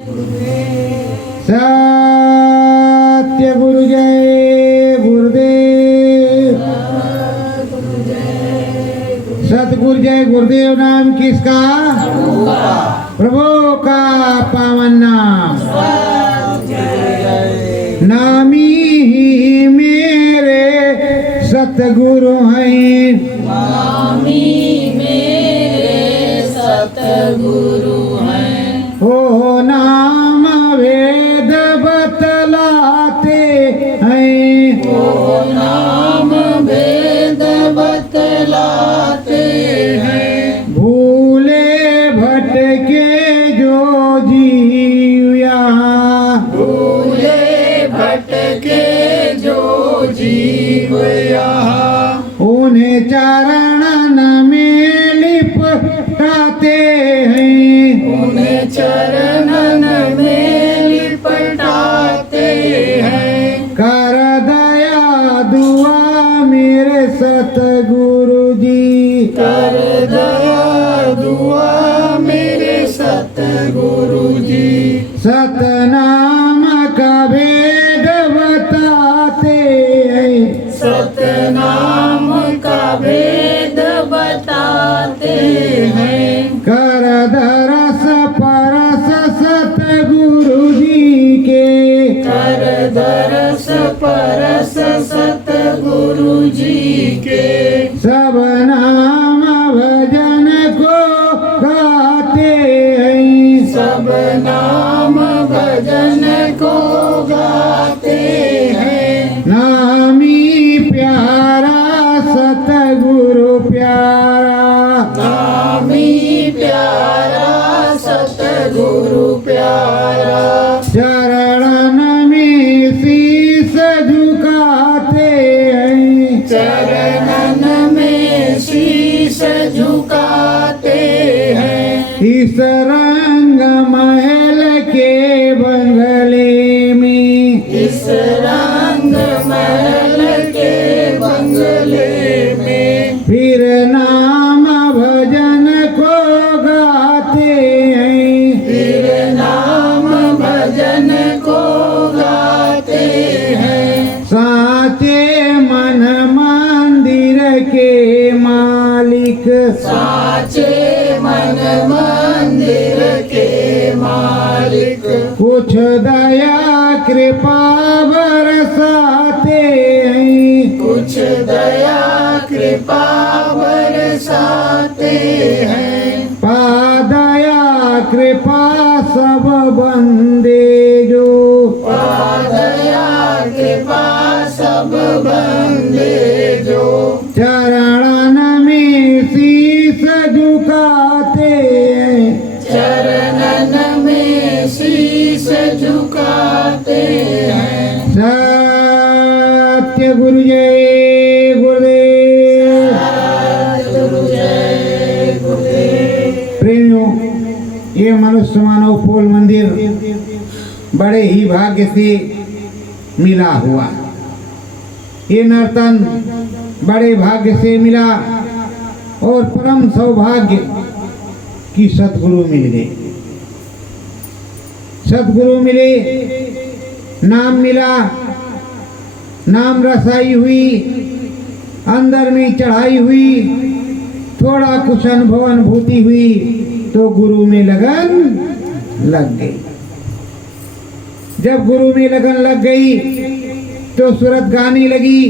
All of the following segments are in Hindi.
सत्य गुरु जय गुरुदेव। सतगुरु जय गुरुदेव नाम किसका? प्रभु का पावन नाम। नामी ही मेरे सतगुरु हैं। नामी मेरे सतगुरु हैं। ओ नाम वेद बतलाते हैं। ओ नाम वेद बतलाते हैं। भूले भटके जो जीव यहाँ, भूले भटके जो जीव यहाँ, उन्हें चरणन में लिपटाते हैं। उन्हें चरणन में लिपटाते हैं। कर दया दुआ मेरे सतगुरु जी। कर दया दुआ मेरे सतगुरु जी। सतनाम का भेद बताते हैं। सतनाम का भेद बताते हैं। कर दरस परस सतगुरु जी के। कर दरस परस सतगुरु जी के। सब नाम भजन को गाते हैं। सब नाम भजन को गाते हैं। नामी प्यारा सतगुरु प्यारा। नामी प्यारा सतगुरु प्यारा। चरणन में शीस झुकाते हैं। चरणन में शीश झुकाते हैं। इस रंग महल के बंगले में, इस रंग महल के बंगले में, फिर नाम भजन को गाते हैं। फिर नाम भजन को गाते हैं। साचे मन मंदिर के मालिक, साचे मन मंदिर के मालिक, कुछ दया कृपा बरसाते हैं। कुछ दया कृपा बरसाते हैं। पादया कृपा सब बंदे जो, दया कृपा सब बंदे जो, चरणन में शीस झुकाते हैं। चरणन में शीश झुकाते हैं। सत्य गुरु जय गुरुदेव। गुरु जय गुरुदेव। प्रेमियों, ये मनुष्य मानव पोल मंदिर बड़े ही भाग्य से मिला हुआ। ये नर्तन बड़े भाग्य से मिला और परम सौभाग्य की सतगुरु मिल गए। सतगुरु मिले, नाम मिला, नाम रसाई हुई, अंदर में चढ़ाई हुई, थोड़ा कुछ अनुभव अनुभूति हुई तो गुरु में लगन लग गई। जब गुरु में लगन लग गई तो सूरत गाने लगी।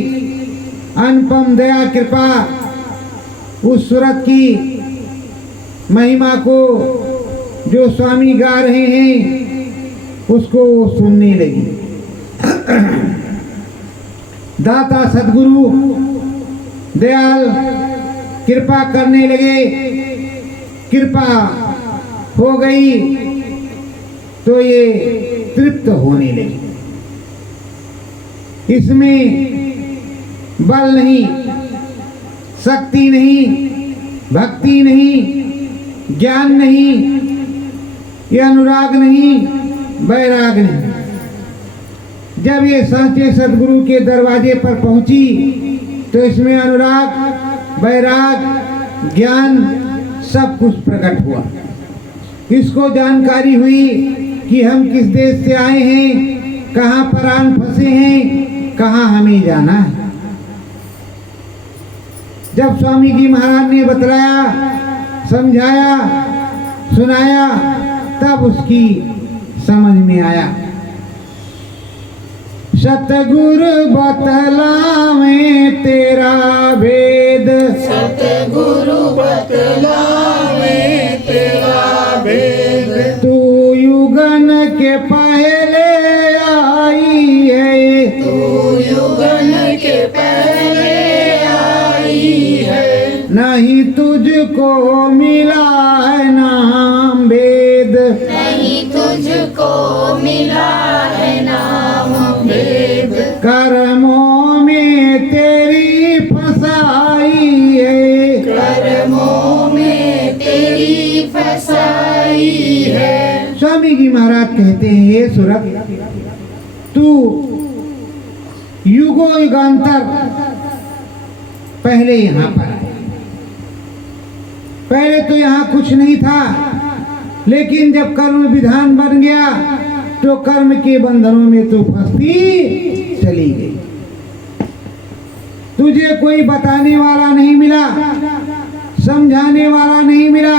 अनुपम दया कृपा उस सूरत की महिमा को जो स्वामी गा रहे हैं उसको सुनने लगी। दाता सदगुरु दयाल कृपा करने लगे। कृपा हो गई तो ये तृप्त होने लगी। इसमें बल नहीं, शक्ति नहीं, भक्ति नहीं, ज्ञान नहीं, ये अनुराग नहीं, वैराग नहीं। जब ये साचे सदगुरु के दरवाजे पर पहुंची तो इसमें अनुराग, वैराग, ज्ञान सब कुछ प्रकट हुआ। इसको जानकारी हुई कि हम किस देश से आए हैं, कहाँ प्राण फंसे हैं, कहाँ हमें जाना है। जब स्वामी जी महाराज ने बतलाया, समझाया, सुनाया, तब उसकी समझ में आया। सतगुरु बतलावे तेरा भेद, सतगुरु बतलावे तेरा भेद, तू युगन के पहले आई है, तू युगन के पहले आई है, नहीं तुझको मिला है नाम भेद, नहीं तुझको मिला है नाम भेद, कर्मों में तेरी फसाई है, कर्मों में तेरी फसाई है। स्वामी जी महाराज कहते हैं, हे सुरत, तू युगो युगांतर पहले यहाँ पर आए। पहले तो यहाँ कुछ नहीं था, लेकिन जब कर्म विधान बन गया तो कर्म के बंधनों में तो फंसती चली गई। तुझे कोई बताने वाला नहीं मिला, समझाने वाला नहीं मिला,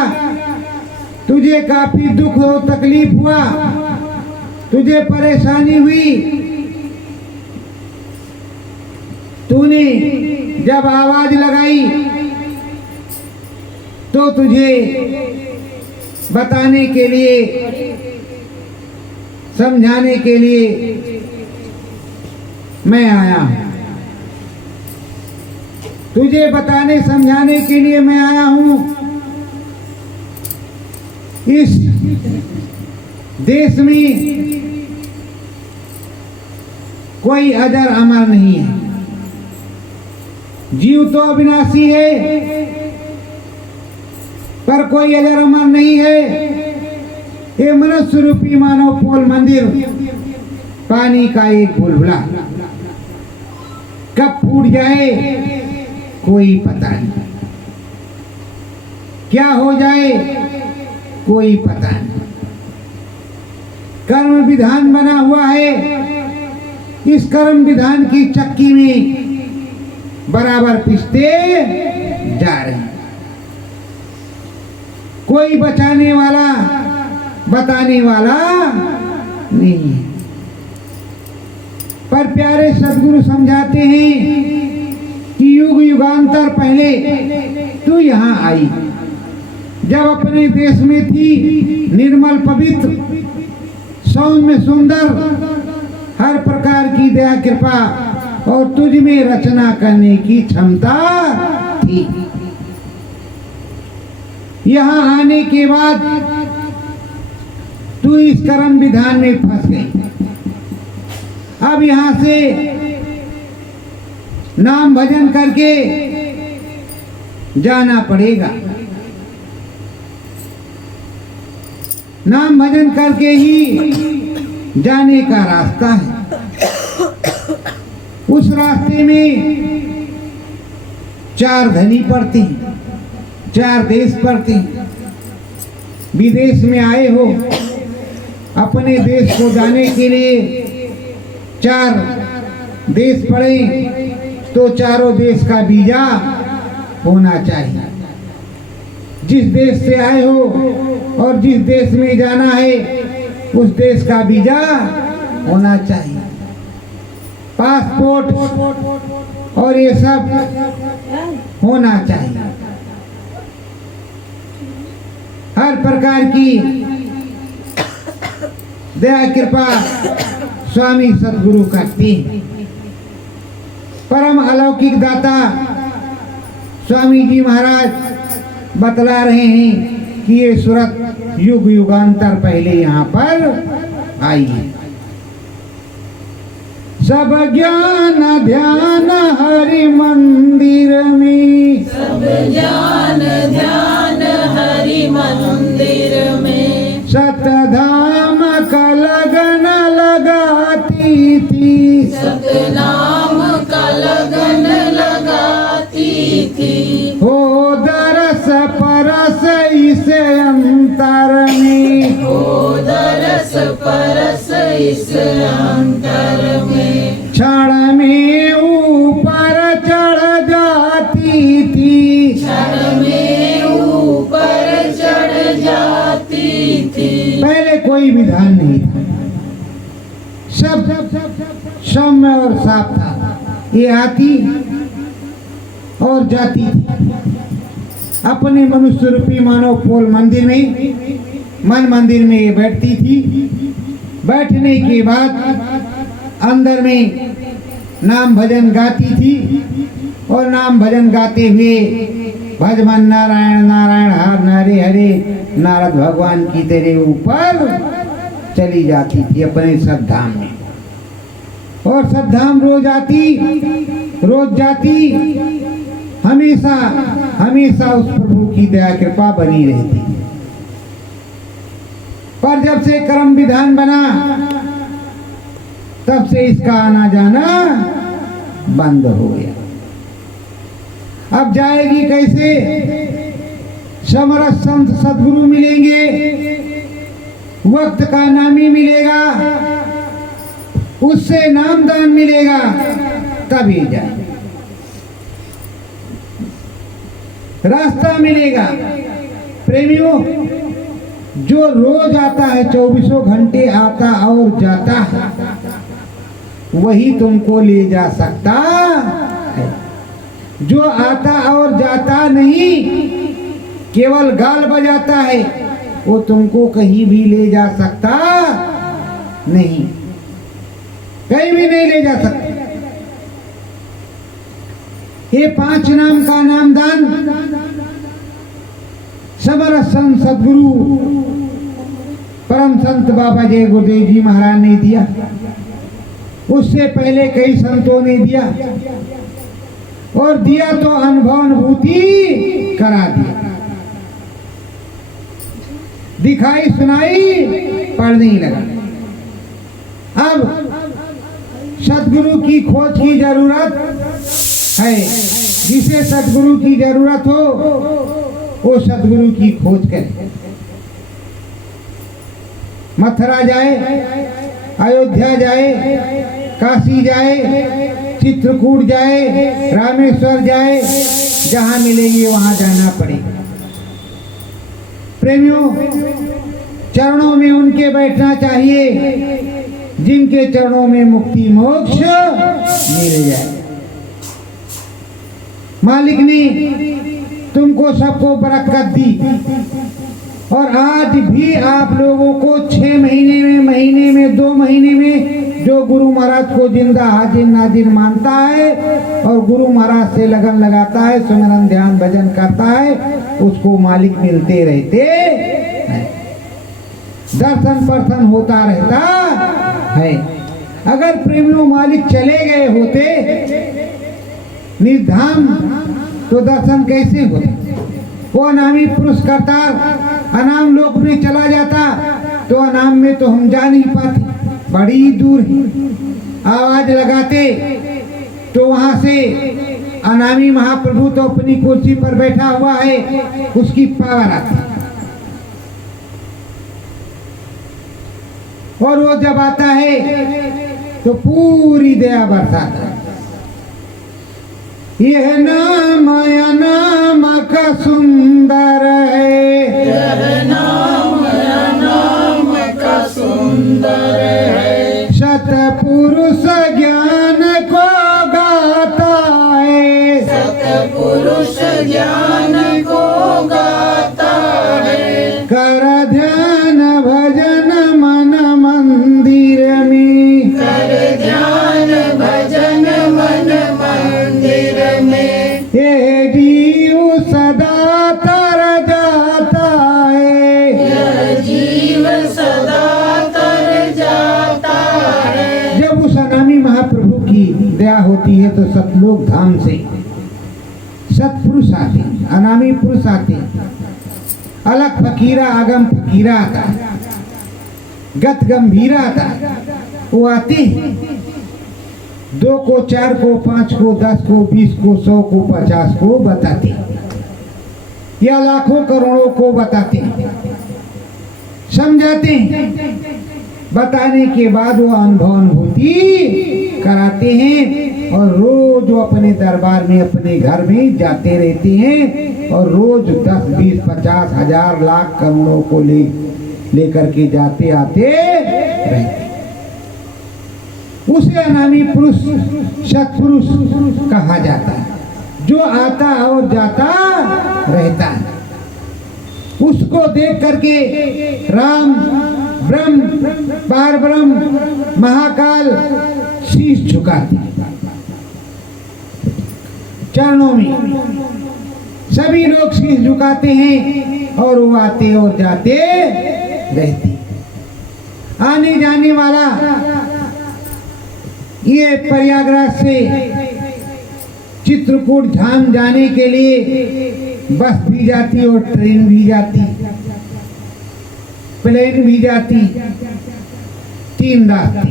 तुझे काफी दुख और तकलीफ हुआ, तुझे परेशानी हुई। तूने जब आवाज लगाई तो तुझे बताने के लिए, समझाने के लिए मैं आया हूं। तुझे बताने समझाने के लिए मैं आया हूं। इस देश में कोई अजर अमर नहीं है, जीव तो अविनाशी है पर कोई अजर अमर नहीं है। ये मनुष्य रूपी मानव पोल मंदिर पानी का एक बुलबुला, कब फूट जाए कोई पता नहीं, क्या हो जाए कोई पता नहीं। कर्म विधान बना हुआ है, इस कर्म विधान की चक्की में बराबर पिसते जा रहे हैं। कोई बचाने वाला, बताने वाला नहीं है। पर प्यारे सदगुरु समझाते हैं कि युग युगांतर पहले तू यहाँ आई, जब अपने देश में थी, निर्मल पवित्र सौम्य सुंदर, हर प्रकार की दया कृपा और तुझ में रचना करने की क्षमता थी। यहाँ आने के बाद तू इस कर्म विधान में फंस गई। अब यहाँ से नाम भजन करके जाना पड़ेगा। नाम भजन करके ही जाने का रास्ता है। उस रास्ते में 4 धनी पड़ते हैं, 4 देश पड़ते हैं। विदेश में आए हो, अपने देश को जाने के लिए 4 देश पड़े तो चारों देश का वीजा होना चाहिए। जिस देश से आए हो और जिस देश में जाना है उस देश का वीजा होना चाहिए। पासपोर्ट और ये सब होना चाहिए। हर प्रकार की दया कृपा स्वामी सदगुरु करती हैं। परम अलौकिक दाता स्वामी जी महाराज बतला रहे हैं कि ये सूरत युग युगांतर पहले यहाँ पर आई है। सब ज्ञान ध्यान हरि मंदिर में, सब ज्ञान ध्यान हरि मंदिर में, सतधाम का लगन लगाती थी, सतनाम का लगन लगाती थी। हो दरस परस इसे अंतर में, हो दरस परस इस अंतर में। क्षण में ऊपर चढ़ जाती थी, क्षण में ऊपर चढ़ जाती थी। पहले कोई विधान नहीं था, सब सौम्य और साफ था। ये आती और जाती थी। अपने मनुष्य रूपी मानव पोल मंदिर में, मन मंदिर में ये बैठती थी। बैठने के बाद अंदर में नाम भजन गाती थी और नाम भजन गाते हुए भजमन नारायण नारायण हरे हरे नारद भगवान की तेरे ऊपर चली जाती थी अपने सद्धाम में। और सद्धाम रोज जाती, हमेशा हमेशा उस प्रभु की दया कृपा बनी रहती। पर जब से कर्म विधान बना तब से इसका आना जाना बंद हो गया। अब जाएगी कैसे? समरस संत सद्गुरु मिलेंगे, वक्त का नामी मिलेगा, उससे नामदान मिलेगा, तभी जाए। रास्ता मिलेगा। प्रेमियों, जो रोज आता है, 24 घंटे आता और जाता है, वही तुमको ले जा सकता है। जो आता और जाता नहीं, केवल गाल बजाता है, वो तुमको कहीं भी ले जा सकता नहीं, कहीं भी नहीं ले जा सकता। ये 5 नाम का नामदान समरस संत सद्गुरु परम संत बाबा जय गुरुदेव जी महाराज ने दिया। उससे पहले कई संतों ने दिया, और दिया तो अनुभव अनुभूति करा दिया, दिखाई सुनाई पढ़ नहीं लगा। अब सद्गुरु की खोज की जरूरत है। जिसे सद्गुरु की जरूरत हो वो सद्गुरु की खोज करे। मथुरा जाए, अयोध्या जाए, काशी जाए, चित्रकूट जाए, रामेश्वर जाए, जहां मिलेंगे वहां जाना पड़ेगा। प्रेमियों, चरणों में उनके बैठना चाहिए जिनके चरणों में मुक्ति मोक्ष मिल जाए। मालिक ने तुमको सबको बरकत दी, और आज भी आप लोगों को 6 महीने में 2 महीने में जो गुरु महाराज को जिंदा हाजिर नाजिर मानता है और गुरु महाराज से लगन लगाता है, सुमिरन ध्यान भजन करता है, उसको मालिक मिलते रहते हैं, दर्शन पर्शन होता रहता है। अगर प्रेमियों मालिक चले गए होते निर्धाम तो दर्शन कैसे होते? वो अनामी पुरुष करता अनाम लोक में चला जाता तो अनाम में तो हम जा नहीं पाते, बड़ी दूर है। आवाज लगाते तो वहां से अनामी महाप्रभु तो अपनी कुर्सी पर बैठा हुआ है, उसकी पावर आती, और वो जब आता है तो पूरी दया बरसाता है। यह नाम का सुंदर है, यह नाम का सुंदर है। सतपुरुष ज्ञान को गाता है, सतपुरुष ज्ञान को गाता है। कर ध्यान भजन मन मंदिर में, कर ध्यान भजन मन मंदिर में। ये जीव सदा तर जाता है, यह जीव सदा तर जाता है। जब उस अनामी महाप्रभु की दया होती है तो सतलोक धाम से सतपुरुष आते, अनामी पुरुष आते, अलग फकीरा आगम फकीरा आता, गत गंभीरा आता, वो आते 2 को 4 को 5 को 10 को 20 को 100 को 50 को बताते, या लाखों करोड़ों को बताते, समझाते बताने के बाद वो अनुभूति कराते हैं और रोज वो अपने दरबार में अपने घर में जाते रहते हैं और रोज 10, 20, 50 हजार लाख करोड़ों को लेकर के जाते आते रहते। उसे अनामी पुरुष सत्पुरुष कहा जाता है, जो आता और जाता रहता है। उसको देख करके राम ब्रह्म पार ब्रह्म महाकाल शीश झुकाते चरणों में, सभी लोग शीश झुकाते हैं और वो आते और जाते रहते। आने जाने वाला ये प्रयागराज से चित्रकूट धाम जाने के लिए बस भी जाती और ट्रेन भी जाती, प्लेन भी जाती, 3 रास्ते।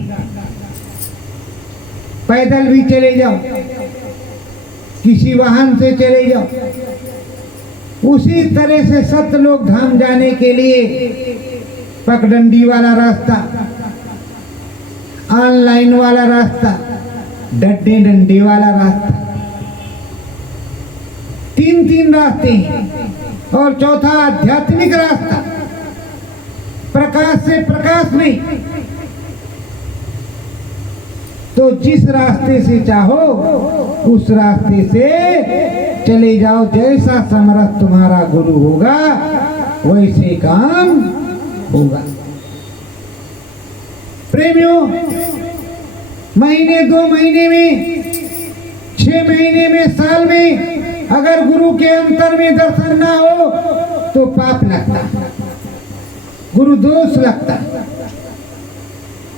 पैदल भी चले जाओ, किसी वाहन से चले जाओ। उसी तरह से सतलोक धाम जाने के लिए पगडंडी वाला रास्ता, ऑनलाइन वाला रास्ता, डड्डे डंडे वाला रास्ता, 3 रास्ते हैं। और चौथा आध्यात्मिक रास्ता, प्रकाश से प्रकाश में। तो जिस रास्ते से चाहो उस रास्ते से चले जाओ। जैसा समर्थ तुम्हारा गुरु होगा वैसे काम होगा। प्रेमियों, महीने 2 महीने में, 6 महीने में, साल में अगर गुरु के अंतर में दर्शन ना हो तो पाप लगता, गुरु दोष लगता।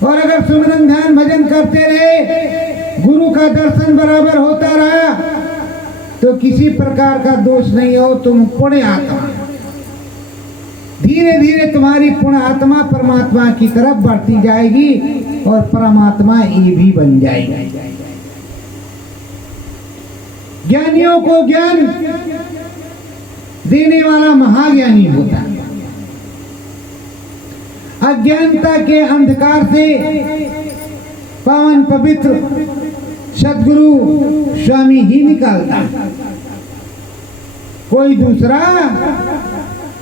और अगर सुमिरन ध्यान भजन करते रहे, गुरु का दर्शन बराबर होता रहा तो किसी प्रकार का दोष नहीं हो, तुम पुण्य आत्मा। धीरे धीरे तुम्हारी पुण्य आत्मा परमात्मा की तरफ बढ़ती जाएगी और परमात्मा ये भी बन जाएगी। ज्ञानियों को ज्ञान देने वाला महाज्ञानी होता है। अज्ञानता के अंधकार से पावन पवित्र सद्गुरु स्वामी ही निकालता, कोई दूसरा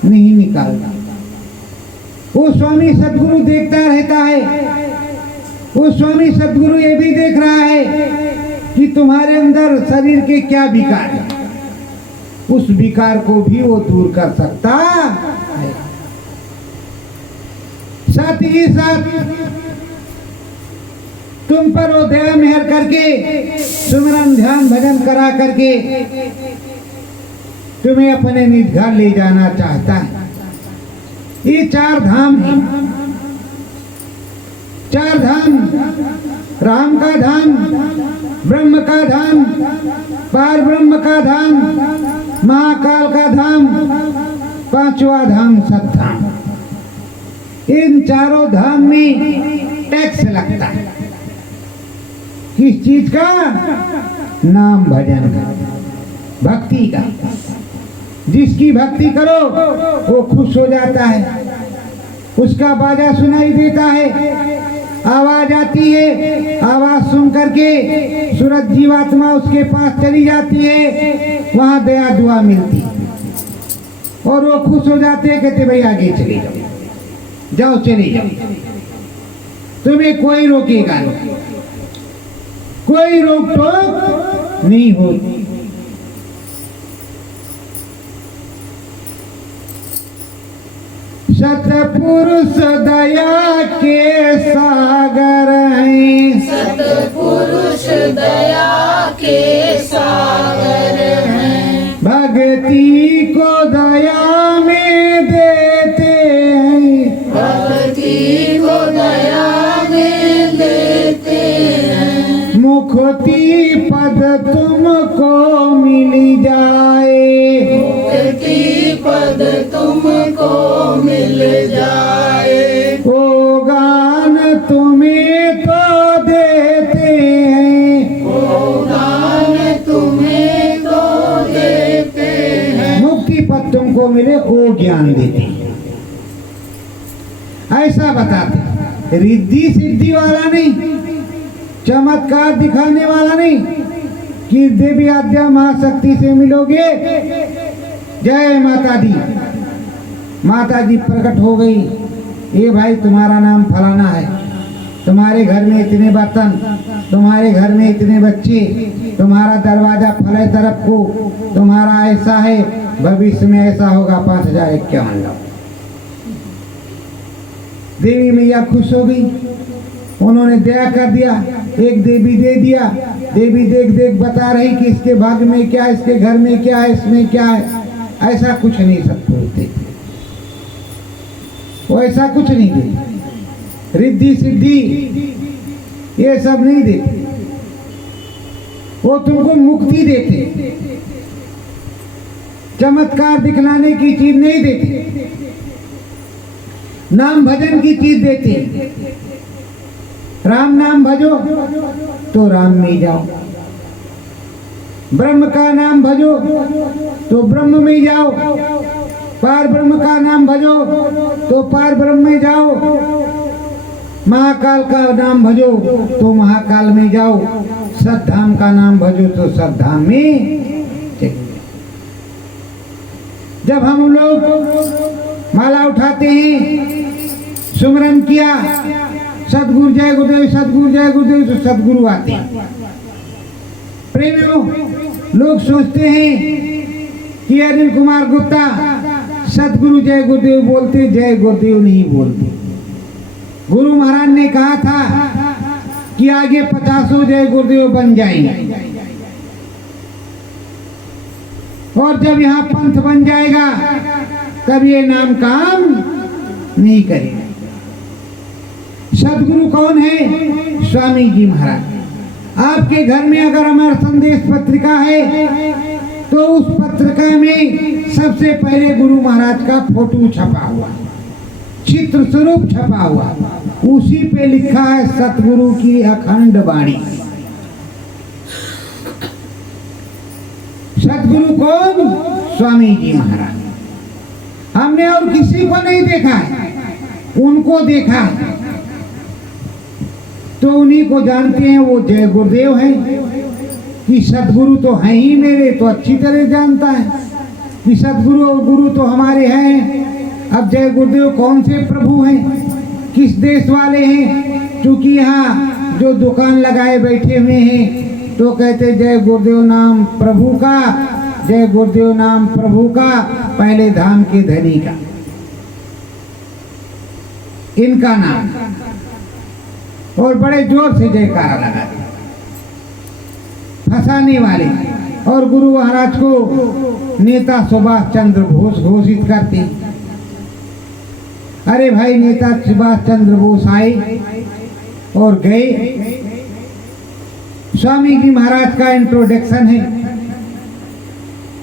नहीं निकालता। वो स्वामी सद्गुरु देखता रहता है। वो स्वामी सद्गुरु ये भी देख रहा है कि तुम्हारे अंदर शरीर के क्या विकार है, उस विकार को भी वो दूर कर सकता है। साथ ही साथ तुम पर वो दया मेहर करके सुमिरन ध्यान भजन करा करके तुम्हें अपने निज घर ले जाना चाहता है। ये 4 धाम है। 4 धाम, राम का धाम, ब्रह्म का धाम, पार ब्रह्म का धाम, महाकाल का धाम, 5वां धाम सतधाम। इन 4 धाम में टैक्स लगता है। किस चीज का? नाम भजन का, भक्ति का। जिसकी भक्ति करो वो खुश हो जाता है, उसका बाजा सुनाई देता है, आवाज आती है, आवाज सुन करके सूरज जीवात्मा उसके पास चली जाती है, वहां दया दुआ मिलती और वो खुश हो जाते हैं। कहते भाई आगे चले जाओ, जाओ चले जाओ, तुम्हें कोई रोकेगा नहीं, कोई रोक टोक नहीं होती। सतपुरुष दया के सागर हैं, सतपुरुष दया के सागर हैं, भक्ति को दया में देते हैं, भक्ति को दया में देते हैं। मुक्ति पद तुमको मिल जाए, मुक्ति पद तुमको मिल जाए। वो गान तुम्हें तो देते हैं, वो गान तुम्हें तो देते हैं। मुक्ति पद तुमको मिले वो ज्ञान देते हैं। ऐसा बताते हैं। रिद्धि सिद्धि वाला नहीं, चमत्कार दिखाने वाला नहीं कि देवी आद्या महाशक्ति से मिलोगे। जय माता दी। माता जी प्रकट हो गई, ये भाई तुम्हारा नाम फलाना है, तुम्हारे घर में इतने बर्तन, तुम्हारे घर में इतने बच्चे, तुम्हारा दरवाजा फले तरफ को, तुम्हारा ऐसा है, भविष्य में ऐसा होगा। 5051 लाओ। देवी मैया खुश हो गई, उन्होंने दया कर दिया, एक देवी दे दिया। देवी देख देख बता रही कि इसके भाग्य में क्या, इसके घर में क्या है, इसमें क्या है। ऐसा कुछ नहीं सब बोलते, वो ऐसा कुछ नहीं देते, रिद्धि सिद्धि ये सब नहीं देते, वो तुमको मुक्ति देते, चमत्कार दिखलाने की चीज नहीं देते, नाम भजन की चीज देते। राम नाम भजो तो राम में जाओ, ब्रह्म का नाम भजो तो ब्रह्म में जाओ, पार ब्रह्म का नाम भजो तो पार ब्रह्म में जाओ, महाकाल का नाम भजो तो महाकाल में जाओ, सतधाम का नाम भजो तो सतधाम में। जब हम लोग माला उठाते हैं, सुमरन किया, सतगुरु जय गुरुदेव, सतगुरु जय गुरुदेव, तो सतगुरु आते हैं। प्रेमियों, लोग सोचते हैं कि अनिल कुमार गुप्ता सतगुरु जय गुरुदेव बोलते, जय गुरुदेव नहीं बोलते। गुरु महाराज ने कहा था कि आगे 50 जय गुरुदेव बन जाएंगे, और जब यहाँ पंथ बन जाएगा तब ये नाम काम नहीं करेगा। सदगुरु कौन है? स्वामी जी महाराज। आपके घर में अगर अमर संदेश पत्रिका है तो उस पत्रिका में सबसे पहले गुरु महाराज का फोटो छपा हुआ, चित्र स्वरूप छपा हुआ, उसी पे लिखा है सतगुरु की अखंड वाणी। सतगुरु कौन? स्वामी जी महाराज। हमने और किसी को नहीं देखा है, उनको देखा है तो उन्हीं को जानते हैं, वो जय गुरुदेव हैं। कि सतगुरु तो हैं ही मेरे, तो अच्छी तरह जानता है कि सतगुरु और गुरु तो हमारे हैं। अब जय गुरुदेव कौन से प्रभु हैं, किस देश वाले हैं? क्योंकि यहाँ जो दुकान लगाए बैठे हुए हैं तो कहते जय गुरुदेव नाम प्रभु का, जय गुरुदेव नाम प्रभु का, पहले धाम के धनी का, इनका नाम, और बड़े जोर से जयकारा लगाते, फंसाने वाले। और गुरु महाराज को नेता सुभाष चंद्र बोस घोषित करते। अरे भाई, नेता सुभाष चंद्र बोस आए और गए। स्वामी जी महाराज का इंट्रोडक्शन है,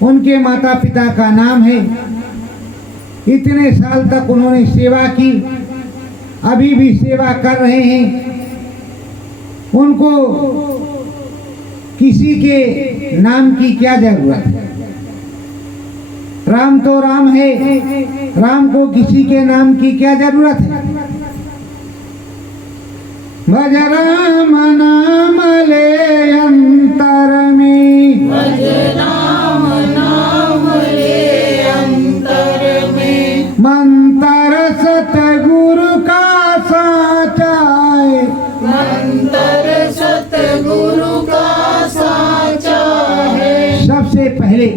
उनके माता पिता का नाम है, इतने साल तक उन्होंने सेवा की, अभी भी सेवा कर रहे हैं। उनको किसी के नाम की क्या जरूरत है? राम तो राम है, राम को किसी के नाम की क्या जरूरत है? भज राम नाम ले अंतर में, भज राम नाम ले अंतर में, मंत्र सतगुरु का साचा है, मंत्र सतगुरु का साचा है। सबसे पहले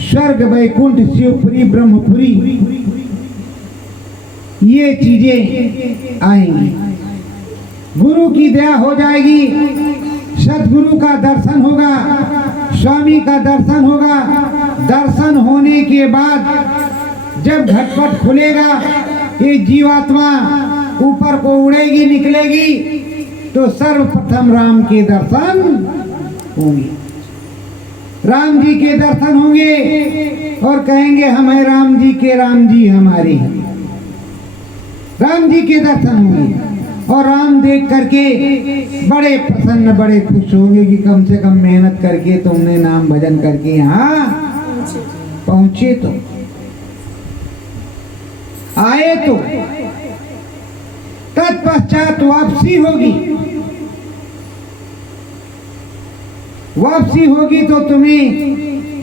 स्वर्ग वैकुंठ शिवपुरी ब्रह्मपुरी ये चीजें आएंगी, गुरु की दया हो जाएगी, सतगुरु का दर्शन होगा, स्वामी का दर्शन होगा। दर्शन होने के बाद जब घटपट खुलेगा, ये जीवात्मा ऊपर को उड़ेगी, निकलेगी, तो सर्वप्रथम राम के दर्शन होंगे, राम जी के दर्शन होंगे, और कहेंगे हम हैं राम जी के, राम जी हमारे हैं। राम जी के दर्शन होंगे और राम देख करके बड़े प्रसन्न, बड़े खुश होंगे कि कम से कम मेहनत करके तुमने नाम भजन करके यहाँ पहुंचे, तो आए तो तत्पश्चात वापसी होगी। वापसी होगी तो तुम्हें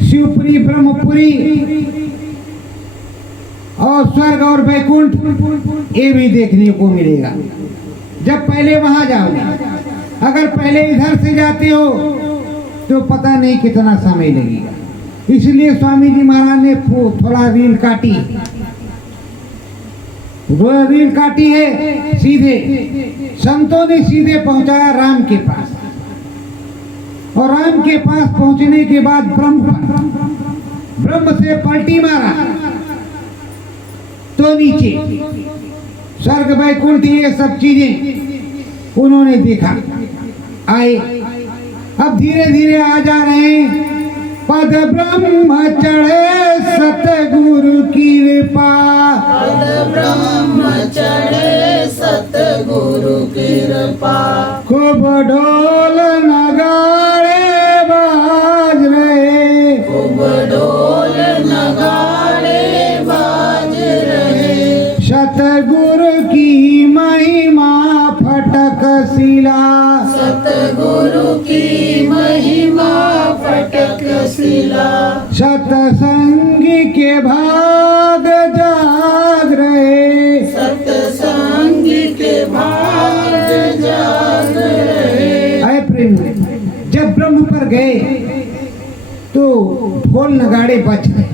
शिवपुरी, ब्रह्मपुरी और स्वर्ग और वैकुंठ ये भी देखने को मिलेगा। जब पहले वहां जाओगे, अगर पहले इधर से जाते हो तो पता नहीं कितना समय लगेगा। इसलिए स्वामी जी महाराज ने थोड़ा रील काटी, रील काटी है सीधे। संतों ने सीधे पहुंचाया राम के पास, और राम के पास पहुंचने के बाद ब्रह्म से पलटी मारा तो नीचे स्वर्ग वैकुंठ ये सब चीजें उन्होंने देखा, आए। अब धीरे धीरे आ जा रहे हैं। पद ब्रह्म चढ़े सतगुरु की कृपा, पद ब्रह्म चढ़े सतगुरु कृपा। खूब ढोल नगाड़े बाज रहे, खूब ढोल नगाड़े बाज रहे। सतगुरु की महिमा फटक शिला, सतगुरु की महिमा फटक शिला। सतसंग के भाग जाग रहे, सतसंग के भाग जाग रहे। आए प्रेम। जब ब्रह्म पर गए तो ढोल नगाड़े बज रहे,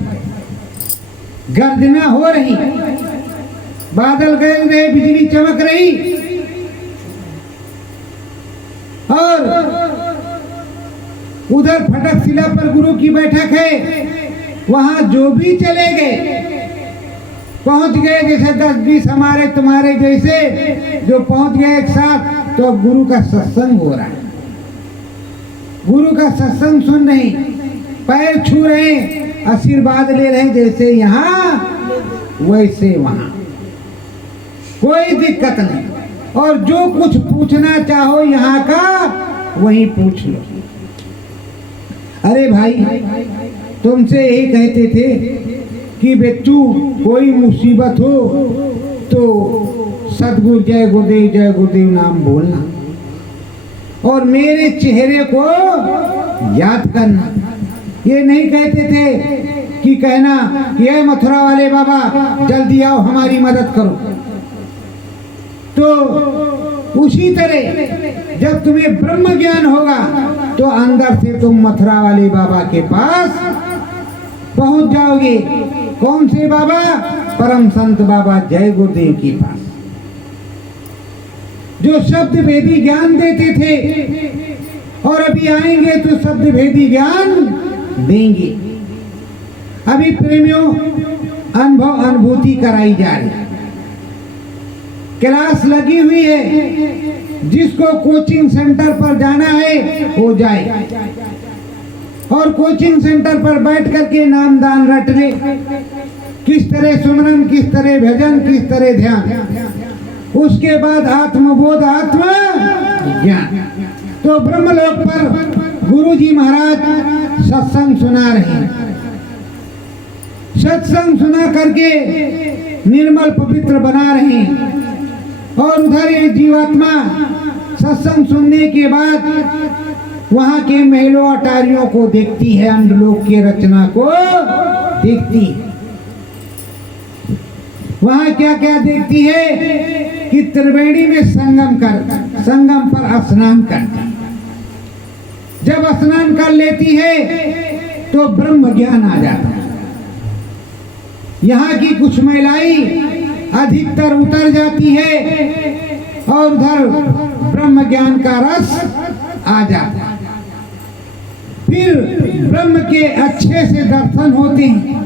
गर्जना हो रही, बादल गए रहे, बिजली चमक रही, और उधर फटक शिला पर गुरु की बैठक है। वहां जो भी चले गए, पहुंच गए, जैसे 10-20 हमारे तुम्हारे जैसे जो पहुंच गए एक साथ, तो अब गुरु का सत्संग हो रहा है। गुरु का सत्संग सुन रहे, पैर छू रहे, आशीर्वाद ले रहे, जैसे यहाँ वैसे वहां, कोई दिक्कत नहीं। और जो कुछ पूछना चाहो यहाँ का वही पूछ लो। अरे भाई, तुमसे यही कहते थे कि बेटू कोई मुसीबत हो तो सदगुरु जय गुरुदेव नाम बोलना, और मेरे चेहरे को याद करना। ये नहीं कहते थे कि कहना कि ऐ मथुरा वाले बाबा जल्दी आओ हमारी मदद करो। तो उसी तरह जब तुम्हें ब्रह्म ज्ञान होगा तो अंदर से तुम मथुरा वाले बाबा के पास पहुंच जाओगे। कौन से बाबा? परम संत बाबा जय गुरुदेव के पास, जो शब्द भेदी ज्ञान देते थे, और अभी आएंगे तो शब्द भेदी ज्ञान देंगे। अभी प्रेमियों अनुभव अनुभूति कराई जा रही, क्लास लगी हुई है। जिसको कोचिंग सेंटर पर जाना है वो जाए, और कोचिंग सेंटर पर बैठ करके नामदान रट ले। किस तरह सुमरन, किस तरह भजन, किस तरह ध्यान, उसके बाद आत्मबोध, आत्म ज्ञान। तो ब्रह्मलोक पर गुरु जी महाराज सत्संग सुना रहे हैं। सत्संग सुना करके निर्मल पवित्र बना रहे हैं, और उधर ये जीवात्मा सत्संग सुनने के बाद वहां के महलों अटारियों को देखती है, अंडलोक के रचना को देखती है। वहां क्या क्या देखती है कि त्रिवेणी में संगम पर स्नान करती। जब स्नान कर लेती है तो ब्रह्म ज्ञान आ जाता है। यहाँ की कुछ महिलाई अधिकतर उतर जाती है, और उधर ब्रह्म ज्ञान का रस आ जाता है। फिर ब्रह्म के अच्छे से दर्शन होते हैं,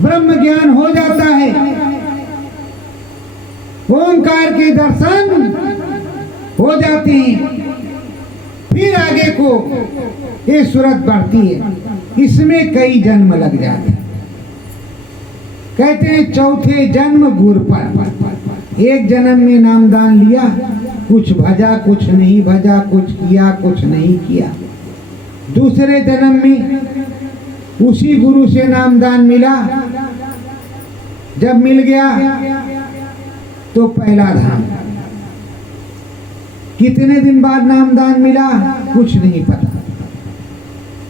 ब्रह्म ज्ञान हो जाता है, ओंकार के दर्शन हो जाते हैं। फिर आगे को ये सूरत बढ़ती है, इसमें कई जन्म लग जाते हैं। कहते हैं चौथे जन्म गुर पर। एक जन्म में नामदान लिया, कुछ भजा कुछ नहीं भजा, कुछ किया कुछ नहीं किया। दूसरे जन्म में उसी गुरु से नामदान मिला। जब मिल गया तो पहला धाम। कितने दिन बाद नामदान मिला कुछ नहीं पता।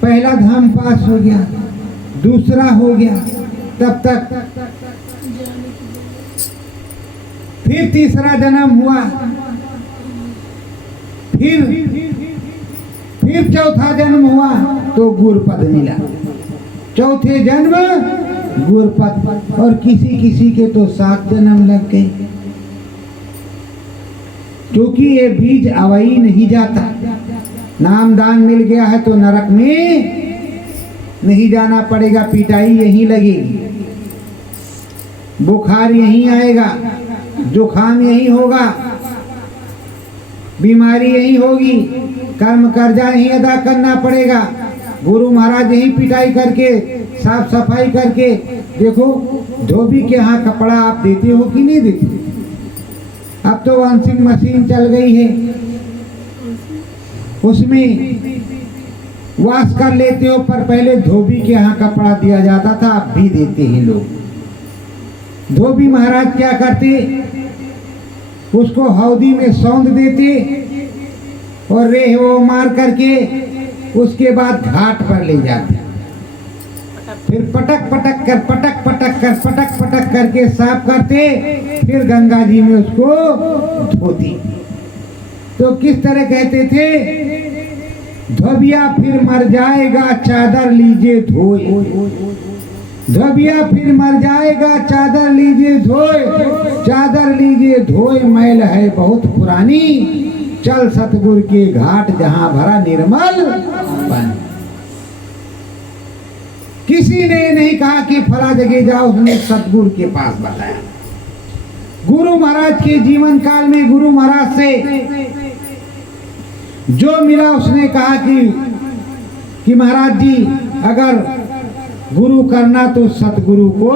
पहला धाम पास हो गया, दूसरा हो गया, तब तक फिर तीसरा जन्म हुआ, फिर चौथा जन्म हुआ तो गुरुपद मिला। चौथे जन्म गुरुपद, और किसी किसी के तो 7 जन्म लग गए, क्योंकि ये बीज अवई नहीं जाता। नामदान मिल गया है तो नरक में नहीं जाना पड़ेगा, पिटाई यहीं लगेगी, बुखार यहीं आएगा, जुखाम यहीं होगा, बीमारी यहीं होगी, कर्म कर्जा यहीं अदा करना पड़ेगा। गुरु महाराज यहीं पिटाई करके साफ सफाई करके, देखो धोबी के यहाँ कपड़ा आप देते हो कि नहीं देते? अब तो वॉशिंग मशीन चल गई है, उसमें वॉश कर लेते हो, पर पहले धोबी के यहाँ कपड़ा दिया जाता था, अब भी देते हैं लोग। धोबी महाराज क्या करते, उसको हौदी में सौंध देते और रेह वो मार करके उसके बाद घाट पर ले जाते, फिर पटक पटक करके साफ करते, फिर गंगा जी में उसको धोती। तो किस तरह कहते थे, धोबिया फिर मर जाएगा चादर लीजिए धोए, धोबिया फिर मर जाएगा चादर लीजिए धोए, चादर लीजिए धोए मैल है बहुत पुरानी, चल सतगुरु के घाट जहां भरा निर्मल पानी। किसी ने नहीं कहा कि फला जगह जाओ, उसने सतगुरु के पास बताया। गुरु महाराज के जीवन काल में गुरु महाराज से जो मिला उसने कहा कि महाराज जी अगर गुरु करना तो सतगुरु को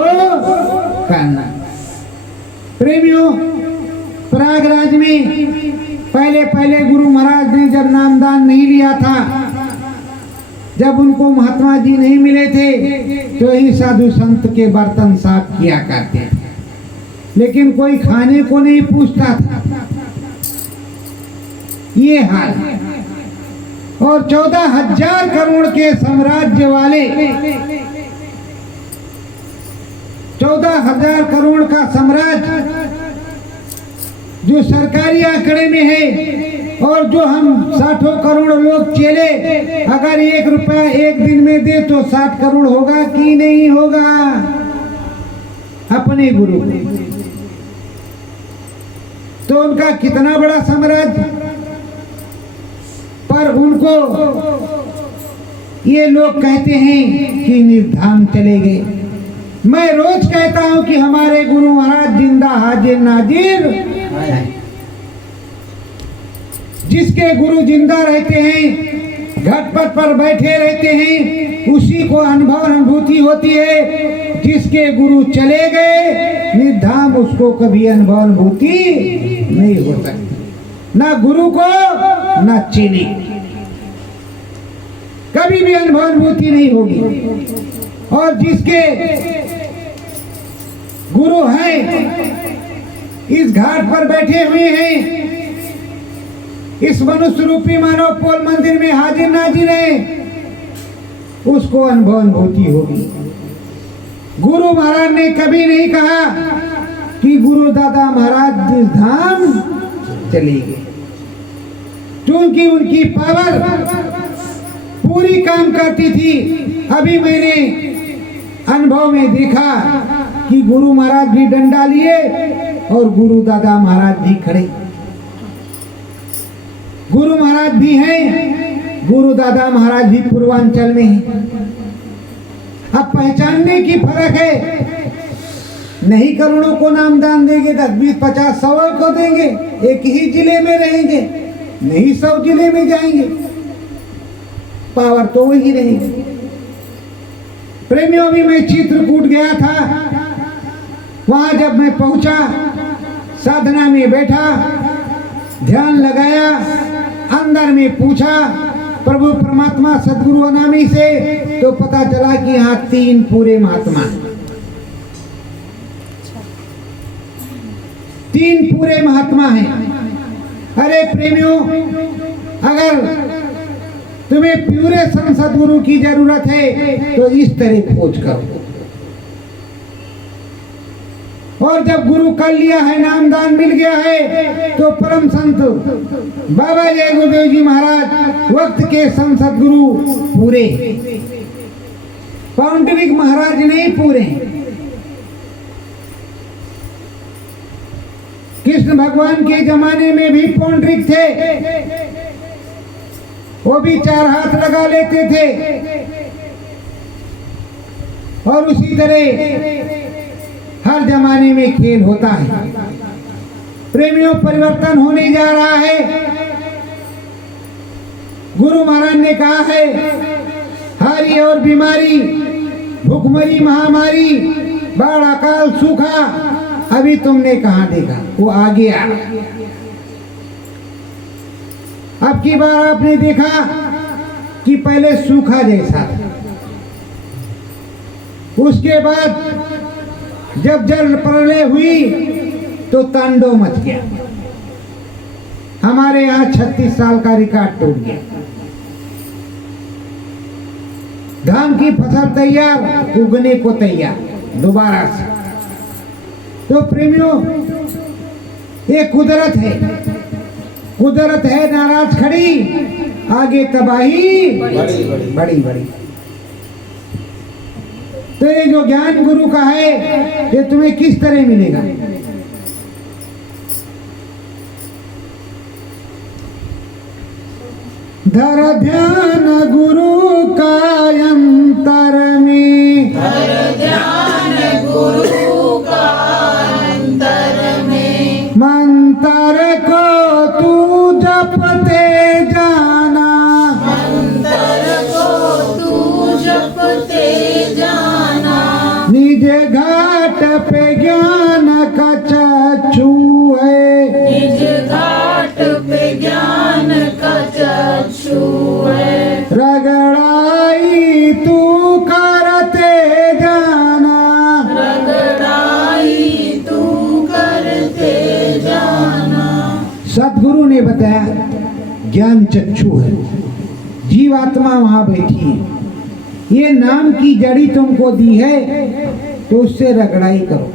करना। प्रेमियों, प्रयागराज में पहले गुरु महाराज ने जब नामदान नहीं लिया था, जब उनको महात्मा जी नहीं मिले थे, तो ही साधु संत के बर्तन साफ किया करते थे, लेकिन कोई खाने को नहीं पूछता था। ये हाल, और 14,000 करोड़ के साम्राज्य वाले, 14,000 करोड़ का साम्राज्य जो सरकारी आंकड़े में है, और जो हम 60 करोड़ लोग चेले, अगर 1 रुपया एक दिन में दे तो 60 करोड़ होगा कि नहीं होगा? अपने गुरु तो उनका कितना बड़ा साम्राज्य, पर उनको ये लोग कहते हैं कि निर्धाम चले गए। मैं रोज कहता हूं कि हमारे गुरु महाराज जिंदा हाजिर नाजिर है। जिसके गुरु जिंदा रहते हैं, घटपट पर बैठे रहते हैं, उसी को अनुभूति होती है। जिसके गुरु चले गए निर्धाम, उसको कभी अनुभूति नहीं हो सकती, ना गुरु को ना चीनी, कभी भी अनुभूति नहीं होगी। और जिसके गुरु हैं, इस घाट पर बैठे हुए हैं, इस मनुष्य रूपी मानव पोल मंदिर में हाजिर नाजिर है, उसको अनुभूति होगी। गुरु महाराज ने कभी नहीं कहा कि गुरु दादा महाराज धाम चले गए, क्योंकि उनकी पावर पूरी काम करती थी। अभी मैंने अनुभव में देखा कि गुरु महाराज भी डंडा लिए और गुरु दादा महाराज भी खड़े। गुरु महाराज भी हैं, गुरु दादा महाराज भी पूर्वांचल में हैं। अब पहचानने की फर्क है, नहीं करोड़ों को नामदान देंगे, 10, 20, 50, 100 को देंगे, एक ही जिले में रहेंगे, नहीं 100 जिले में जाएंगे, पावर तो वही रहेगी। प्रेमियों, भी मैं चित्रकूट गया था, वहां जब मैं पहुंचा, साधना में बैठा, ध्यान लगाया, अंदर में पूछा प्रभु परमात्मा सदगुरु अनामी से, तो पता चला कि यहाँ 3 पूरे महात्मा, तीन पूरे महात्मा हैं। अरे प्रेमियों, अगर तुम्हें पूरे संत सदगुरु की जरूरत है तो इस तरह खोज करो। और जब गुरु कर लिया है, नामदान मिल गया है, तो परम संत बाबा जय गुरुदेव जी महाराज वक्त के संत सदगुरु पूरे, पौंडरिक महाराज नहीं पूरे। कृष्ण भगवान के जमाने में भी पौंडरिक थे, वो भी 4 हाथ लगा लेते थे। और उसी तरह हर जमाने में खेल होता है। प्रेमियों, परिवर्तन होने जा रहा है। गुरु महाराज ने कहा है, हारी और बीमारी, भूखमरी, महामारी, बाढ़, अकाल, सूखा अभी तुमने कहां देखा, वो आगे आ रहा। अब की बार आपने देखा कि पहले सूखा जैसा था, उसके बाद जब जल प्रलय हुई तो तांडव मच गया। हमारे यहाँ 36 साल का रिकॉर्ड टूट गया। धान की फसल तैयार, उगने को तैयार दोबारा से। तो प्रेमियों, ये कुदरत है, कुदरत है नाराज खड़ी, आगे तबाही बड़ी बड़ी। तो ये जो ज्ञान गुरु का है, ये तुम्हें किस तरह मिलेगा? धर ध्यान गुरु का अंतर में, धर ध्यान गुरु का अंतर में, मंत्र को तू जपते जाना, मंत्र को तू जपते जाना, निज घाट पे ज्ञान का चक्षु है, निज घाट पे ज्ञान का चक्षु है, रगड़ाई तू करते जाना, रगड़ाई तू करते जाना। सदगुरु ने बताया ज्ञान चक्षु है, जीवात्मा वहां बैठी है। ये नाम की जड़ी तुमको दी है तो उससे रगड़ाई करो।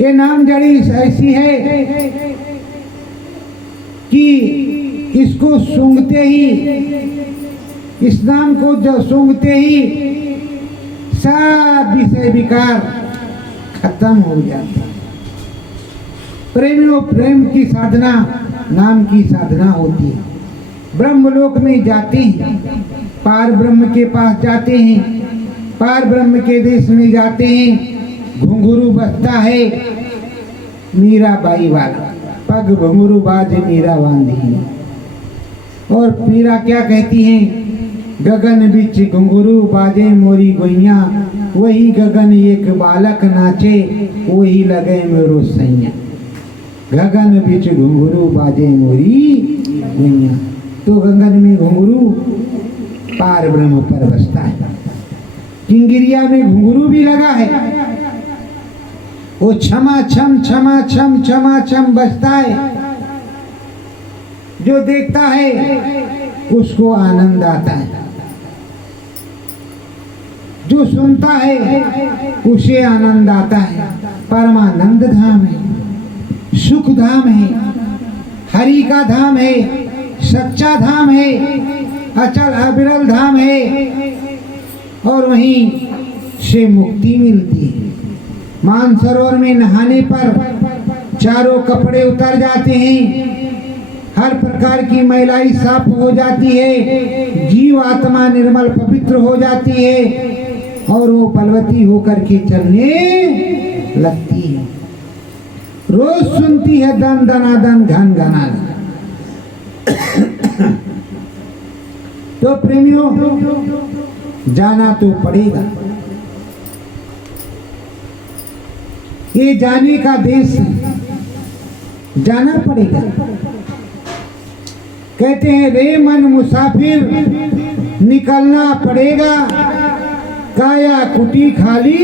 ये नाम जड़ी ऐसी है कि इसको सूंघते ही, इस नाम को जब सूंघते ही सब विषय विकार खत्म हो जाता। प्रेमियों, प्रेम की साधना नाम की साधना होती है। ब्रह्मलोक में जाते हैं, पार ब्रह्म के पास जाते हैं, पार ब्रह्म के देश में जाते हैं। घुंघरू बजता है मीराबाई वाला, पग घुंघरू बाज मीरा बांधी। और मीरा क्या कहती हैं? गगन बिच घुंघरू बाजे मोरी गोइया, वही गगन एक बालक नाचे, वही लगे मेरो सैया। गगन बिच घुंघरू बाजे मोरी गोइया। तो गगन में घुंघरू पार ब्रह्म पर बसता है। किंगिरिया में घुंघरू भी लगा है, वो क्षमा छम क्षमा छम क्षमा छम बजता है। जो देखता है उसको आनंद आता है, जो सुनता है उसे आनंद आता है। परमानंद धाम है, सुख धाम है, हरि का धाम है, सच्चा धाम है, अचल अविरल धाम है। और वहीं से मुक्ति मिलती है। मानसरोवर में नहाने पर चारों कपड़े उतर जाते हैं, हर प्रकार की मैलाई साफ हो जाती है, जीव आत्मा निर्मल पवित्र हो जाती है और वो बलवती होकर के चलने लगती है। रोज सुनती है दन दनादन घन घनादन। तो प्रेमियों, जाना तो पड़ेगा। ये जाने का देश है, जाना पड़ेगा। कहते हैं रे मन मुसाफिर, निकलना पड़ेगा, काया कुटी खाली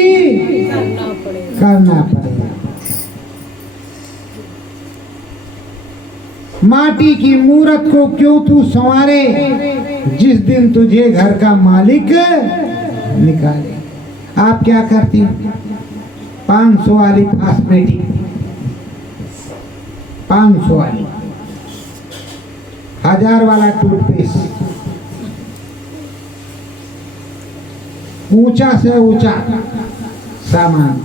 करना पड़ेगा। माटी की मूरत को क्यों तू संवारे, जिस दिन तुझे घर का मालिक निकाले। आप क्या करती हो? 500 वाली फास्मेटिक, 500 वाली, 1000 वाला टूथपेस्ट, ऊंचा से ऊंचा सामान,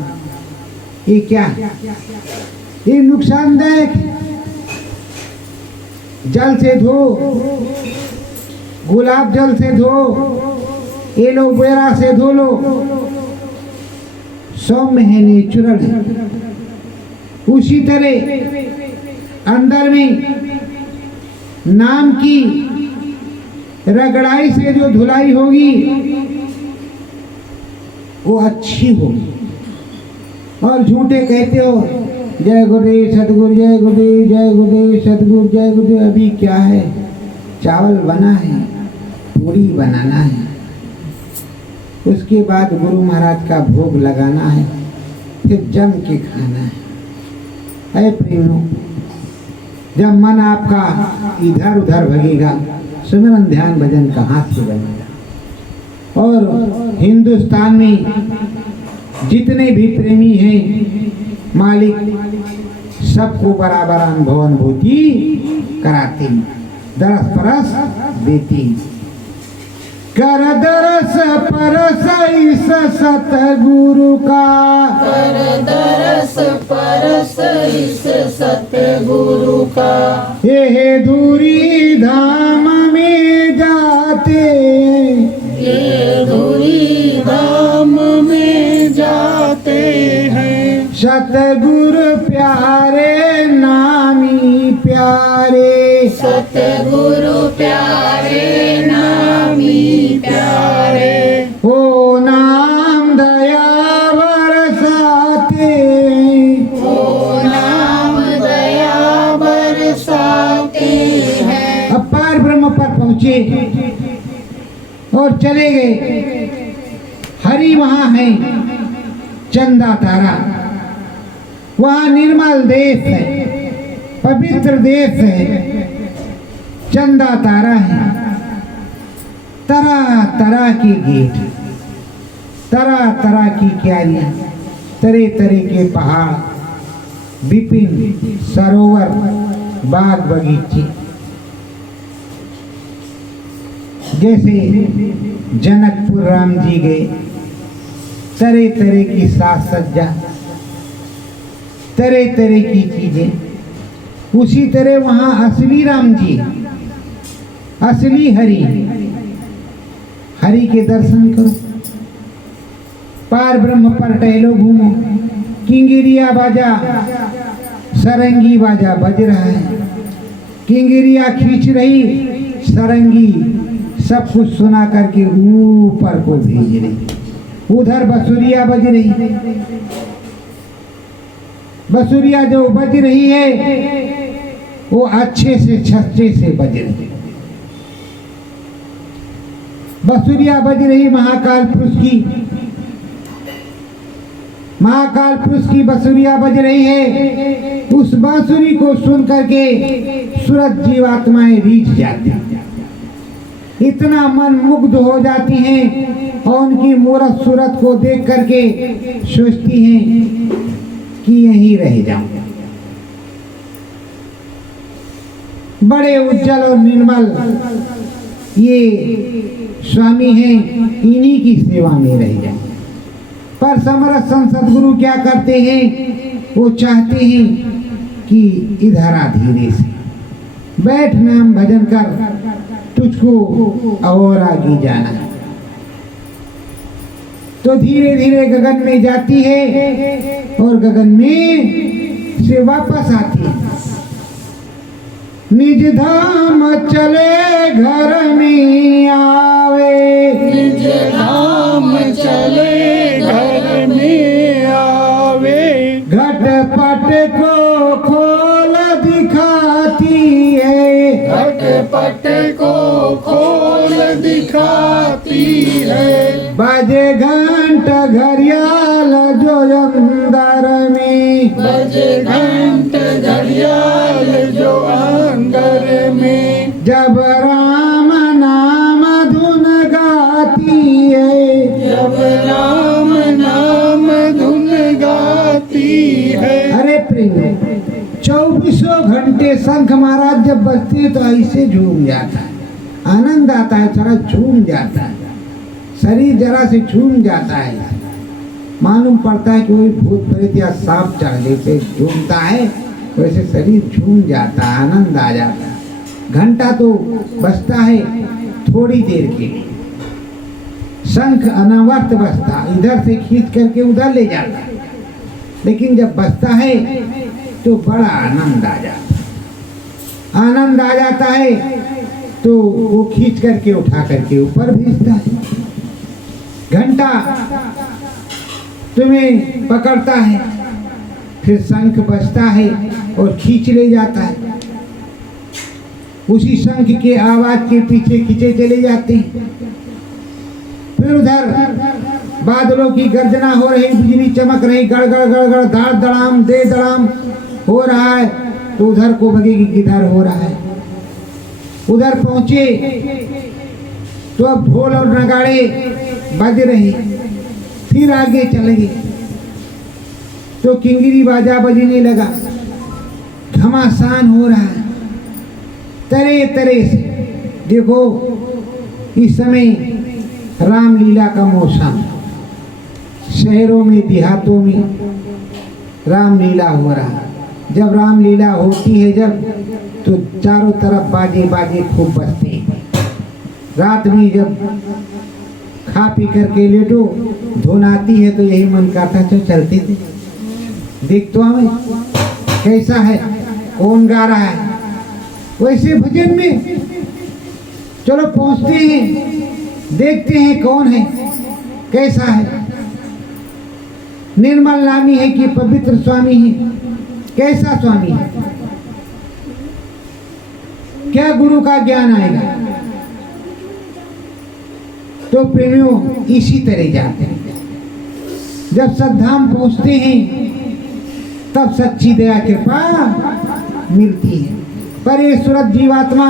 ये क्या? ये नुकसानदायक। जल से धो, गुलाब जल से धो, एलोवेरा से धो लो, सौम्य है, नेचुरल है। उसी तरह अंदर में नाम की रगड़ाई से जो धुलाई होगी वो अच्छी होगी। और झूठे कहते हो जय गुरुदेव सतगुरु, जय गुरुदेव, जय गुरुदेव सतगुरु, जय गुरुदेव। अभी क्या है? चावल बना है, पूरी बनाना है, उसके बाद गुरु महाराज का भोग लगाना है, फिर जम के खाना है। अरे प्रेमियों, जब मन आपका इधर उधर भगेगा, सुमिरन ध्यान भजन कहाँ से बनेगा। और हिंदुस्तान में जितने भी प्रेमी हैं, मालिक सबको बराबर अनुभव अनुभूति कराते, दरस परस देती। कर दरस परस इस सतगुरु का, कर दरस परस इस सतगुरु का। ये दूरी धाम में जाते, ये धुरी धाम में जाते हैं। सतगुरु प्यारे नामी प्यारे, सतगुरु प्यारे नामी प्यारे। ओ नाम दया बरसाते, ओ नाम दया बरसाते हैं। अब पार ब्रह्म पर पहुंचे और चले गए। हरि वहां है, चंदा तारा, वहां निर्मल देश है, पवित्र देश है, चंदा तारा है। तरह तरह की गेट, तरह तरह की क्यारियां, तरह तरह के पहाड़, विपिन सरोवर, बाग बगीचे। जैसे जनकपुर राम जी गए, तरह तरह की साज सज्जा, तरह तरह की चीजें। उसी तरह वहां असली राम जी, असली हरि, हरि के दर्शन करो। पार ब्रह्म पर टहलो, घूमो। किंगिरिया बाजा, सरंगी बाजा बज रहा है, किंगिरिया खींच रही, सरंगी सब कुछ सुना करके ऊपर को भेज रही। उधर बसुरिया बज रही, बसुरिया जो बज रही है वो अच्छे से छच्चे से बज रही। बसुरिया बज रही महाकाल पुरुष की, महाकाल पुरुष की बसुरिया बज रही है। उस बांसुरी को सुन करके सूरज जीवात्माएं रीझ जाती हैं, इतना मन मुग्ध हो जाती हैं और उनकी मूरत सूरत को देख करके सोचती हैं कि यहीं रह जाऊं। बड़े उज्जवल और निर्मल ये स्वामी हैं, इन्हीं की सेवा में रह जाए। पर समरथ संत सद्गुरु क्या करते हैं? वो चाहते हैं कि इधर आ, धीरे से बैठ, नाम भजन कर, तुझको और आगे जाना है। तो धीरे धीरे गगन में जाती है और गगन में से वापस आती है। निज धाम चले घर में आवे, निज धाम चले घर में आवे। घटपट को खोल दिखाती है, घटपट को खोल दिखाती है। बजे घंट घड़ियाल जो अंदर में, बजे घंट घड़ियाल जो अंदर जब राम नाम धुन गाती है, जब राम नाम धुन गाती है। अरे प्रेम 24 घंटे शंख महाराज जब बजते तो ऐसे झूम जाता है, आनंद आता है, सारा झूम जाता है, शरीर जरा से झूम जाता है, मालूम पड़ता है कि वही भूत प्रेत या सांप चढ़ने पे झूमता है, वैसे शरीर झूम जाता है, आनंद आ जाता है। घंटा तो बजता है थोड़ी देर के लिए, शंख अनावर्त बजता, इधर से खींच करके उधर ले जाता है, लेकिन जब बजता है तो बड़ा आनंद आ जाता है। आनंद आ जाता है तो वो खींच करके उठा करके ऊपर भेजता है। घंटा तुम्हें पकड़ता है, फिर शंख बजता है और खींच ले जाता है, उसी शंख के आवाज के पीछे खींचे चले जाते हैं। फिर उधर बादलों की गर्जना हो रही, बिजली चमक रही, गड़गड़ गड़गड़ धाड़ धड़ाम दे धड़ाम हो रहा है, तो उधर को बगेगी किधर हो रहा है। उधर पहुंचे तो अब ढोल और नगाड़े बज रहे, फिर आगे चले गए तो किंगरी बाजा बजने लगा, घमासान हो रहा है तरह तरह से। देखो इस समय रामलीला का मौसम, शहरों में देहातों में रामलीला हो रहा है। जब रामलीला होती है जब, तो चारों तरफ बाजे बाजे खूब बजते हैं। रात में जब खा पी करके लेटो, धुन आती है तो यही मन करता है चलते थे, देख तो हमें कैसा है, कौन गा रहा है। वैसे भजन में चलो पहुंचते हैं, देखते हैं कौन है, कैसा है, निर्मल नामी है कि पवित्र स्वामी है, कैसा स्वामी है, क्या गुरु का ज्ञान आएगा। तो प्रेमियों इसी तरह जाते हैं, जब सद्धाम पहुंचते हैं तब सच्ची दया कृपा मिलती है। पर ये सूरत जीवात्मा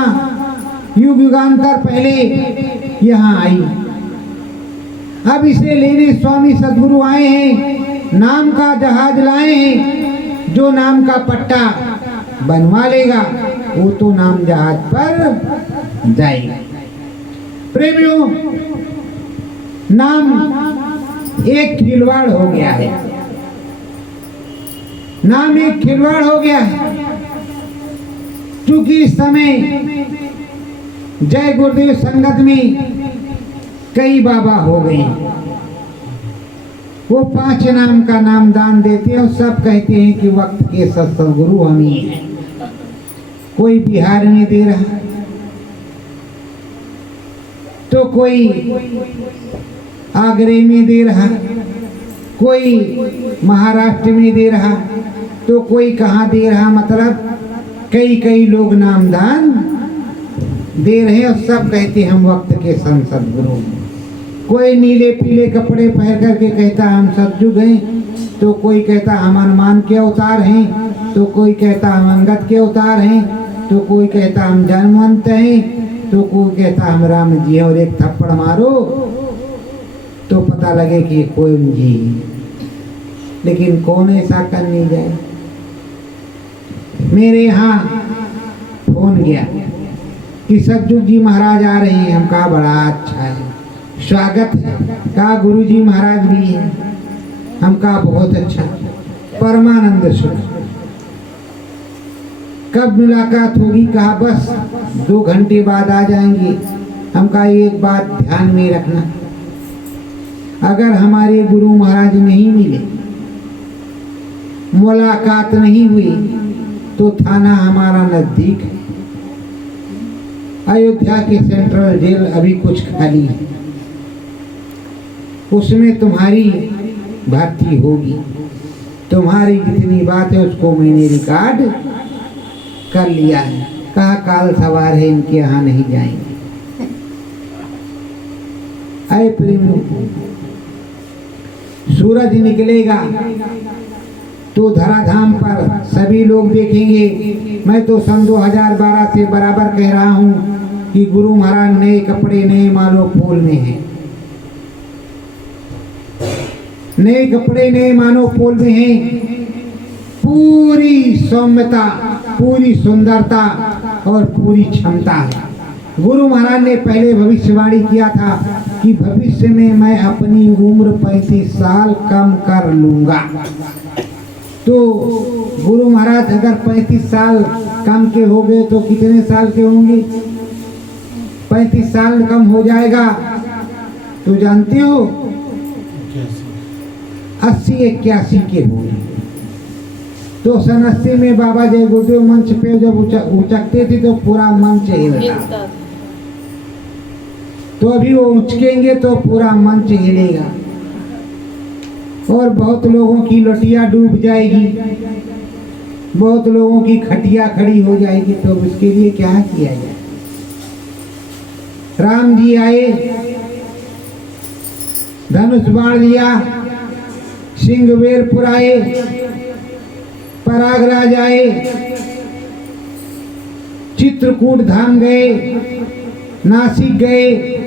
युग युगांतर पहले यहाँ आई, अब इसे लेने स्वामी सदगुरु आए हैं, नाम का जहाज लाए हैं, जो नाम का पट्टा बनवा लेगा वो तो नाम जहाज पर जाएगा। प्रेमियों नाम एक खिलवाड़ हो गया है, नाम एक खिलवाड़ हो गया है, क्योंकि इस समय जय गुरुदेव संगत में कई बाबा हो गए, वो 5 नाम का नाम दान देते हैं और सब कहते हैं कि वक्त के सत्संगुरु हम ही हैं। कोई बिहार में दे रहा, तो कोई आगरे में दे रहा, कोई महाराष्ट्र में दे रहा, तो कोई कहाँ दे रहा। मतलब कई कई लोग नामदान दे रहे और सब कहते हम वक्त के संसद गुरु। कोई नीले पीले कपड़े पहन करके कहता हम सतयुग हैं, तो कोई कहता हम हनुमान के अवतार हैं, तो कोई कहता हम अंगद के अवतार हैं, तो कोई कहता हम जन्मवंत हैं, तो कोई कहता हम राम जी हैं। और एक थप्पड़ मारो तो पता लगे कि कोई जी, लेकिन कौन ऐसा करने जाए। मेरे यहाँ फोन गया कि सतयुग जी महाराज आ रहे हैं। हम कहा बड़ा अच्छा है, स्वागत है। कहा गुरु जी महाराज भी है। हम कहा बहुत अच्छा, परमानंद सुख। कब मुलाकात होगी? कहा बस 2 घंटे बाद आ जाएंगे। हम कहा एक बात ध्यान में रखना, अगर हमारे गुरु महाराज नहीं मिले, मुलाकात नहीं हुई, तो थाना हमारा नजदीक है, अयोध्या के सेंट्रल जेल अभी कुछ खाली है, उसमें तुम्हारी भर्ती होगी। तुम्हारी जितनी बात है उसको मैंने रिकॉर्ड कर लिया है। कहा काल सवार है, इनके यहाँ नहीं जाएंगे। आए प्रेम, सूरज निकलेगा तो धराधाम पर सभी लोग देखेंगे। मैं तो सन 2012 से बराबर कह रहा हूँ कि गुरु महाराज नए कपड़े नए मालो पोल में हैं, नए कपड़े नए मानो पोल में हैं। पूरी सौम्यता, पूरी सुंदरता और पूरी क्षमता है। गुरु महाराज ने पहले भविष्यवाणी किया था कि भविष्य में मैं अपनी उम्र 35 साल कम कर लूंगा। तो गुरु महाराज अगर 35 साल कम के हो गए तो कितने साल के होंगे? 35 साल कम हो जाएगा तो जानते हो 80-81 के होंगे। तो सन 80 में बाबा जय गुरुदेव मंच पे जब उचकते थे तो पूरा मंच हिलता। तो अभी वो उचकेंगे तो पूरा मंच हिलेगा और बहुत लोगों की लटिया डूब जाएगी, बहुत लोगों की खटिया खड़ी हो जाएगी। तो उसके लिए क्या किया जाए? राम जी आए, धनुष बाण लिया, सिंह वेर पुराए, प्रयागराज आए, चित्रकूट धाम गए, नासिक गए,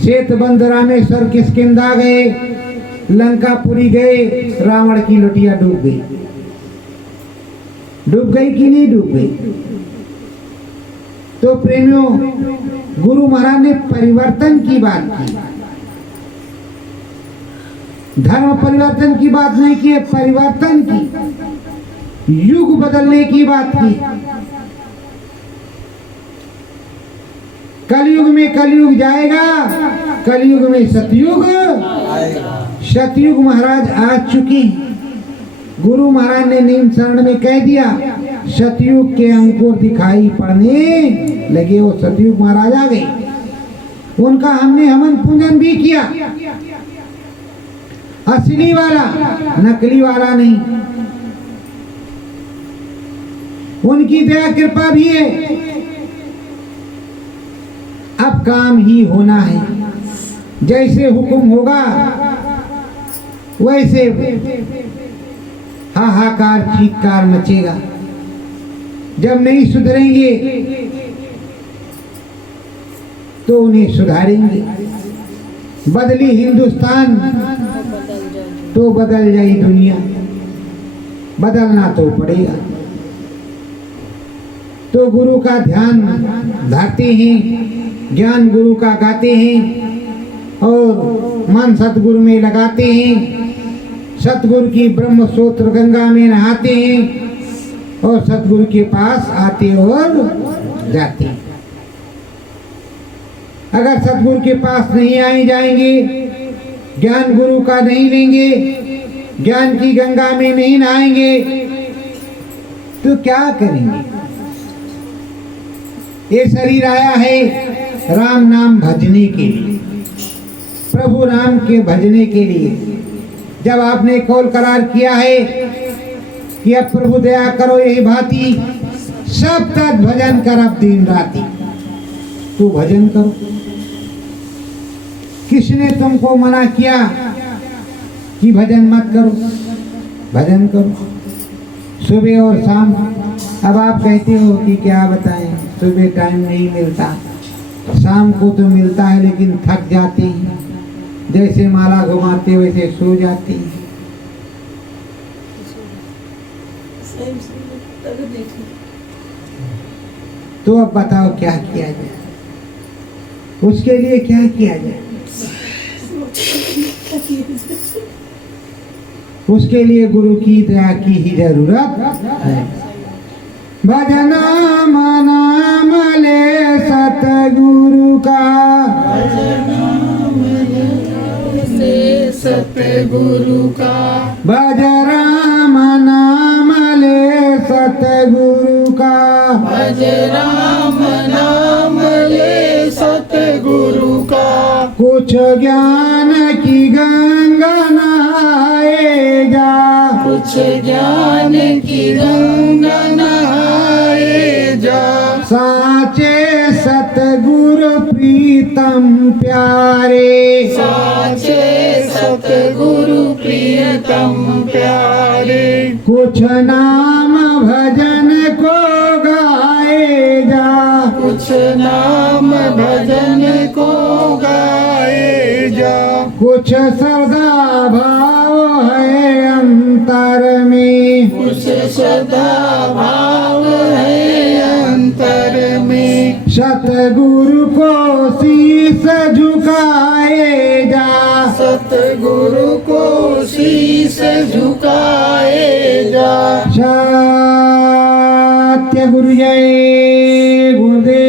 सेतबंद रामेश्वर किष्किंधा गए, लंकापुरी गए। रावण की लुटिया डूब गई। डूब गई कि नहीं डूब गई? तो प्रेमियों, गुरु महाराज ने परिवर्तन की बात की, धर्म परिवर्तन की बात नहीं की, परिवर्तन की, युग बदलने की बात की। कलयुग में कलयुग जाएगा, कलयुग में सतयुग आएगा। सतयुग महाराज आ चुके हैं। गुरु महाराज ने नीम शरण में कह दिया, सतयुग के अंकुर दिखाई पड़ने लगे। वो सतयुग महाराज आ गए, उनका हमने हवन पूजन भी किया। असली वाला, नकली वाला नहीं। उनकी दया कृपा भी है। अब काम ही होना है, जैसे हुक्म होगा वैसे हाहाकार चीत्कार मचेगा। जब नहीं सुधरेंगे तो उन्हें सुधारेंगे। बदली हिंदुस्तान तो बदल जाए दुनिया, बदलना तो पड़ेगा। तो गुरु का ध्यान धरते हैं, ज्ञान गुरु का गाते हैं और मन सतगुरु में लगाते हैं। सतगुरु की ब्रह्म सूत्र गंगा में नहाते हैं और सतगुरु के पास आते और जाते हैं। अगर सतगुरु के पास नहीं आए जाएंगे, ज्ञान गुरु का नहीं लेंगे, ज्ञान की गंगा में नहीं नहाएंगे तो क्या करेंगे? ये शरीर आया है राम नाम भजने के लिए, प्रभु राम के भजने के लिए। जब आपने कौल करार किया है कि अब प्रभु दया करो यही भांति सब तक भजन कर अब दिन राति, तो भजन करो। किसने तुमको मना किया कि भजन मत करो? भजन करो सुबह और शाम। अब आप कहते हो कि क्या बताएं, सुबह टाइम नहीं मिलता, शाम को तो मिलता है लेकिन थक जाते हैं, जैसे माला घुमाते वैसे सो जाते हैं। तो अब बताओ क्या किया जाए? उसके लिए क्या किया जाए? उसके लिए गुरु की दया की ही जरूरत है। भजना नाम ले सतगुरु का, सतगुरु का, भज राम नाम ले सतगुरु का, भज राम नाम ले सतगुरु का। कुछ ज्ञान की गंगा नहाए जा, कुछ ज्ञान की गंगा नहाए जा। साचे सतगुरु प्रीतम प्यारे, साचे सतगुरु प्रियतम प्यारे। कुछ नाम भजन को गाए जा, कुछ नाम भजन को गाए जा, कुछ श्रद्धा भाव है अंतर में, कुछ सदा भाव है अंतर में। सतगुरु को शीस झुकाए जा, सतगुरु को शीस झुकाए जा। सत्य गुरु जय गुरुदेव।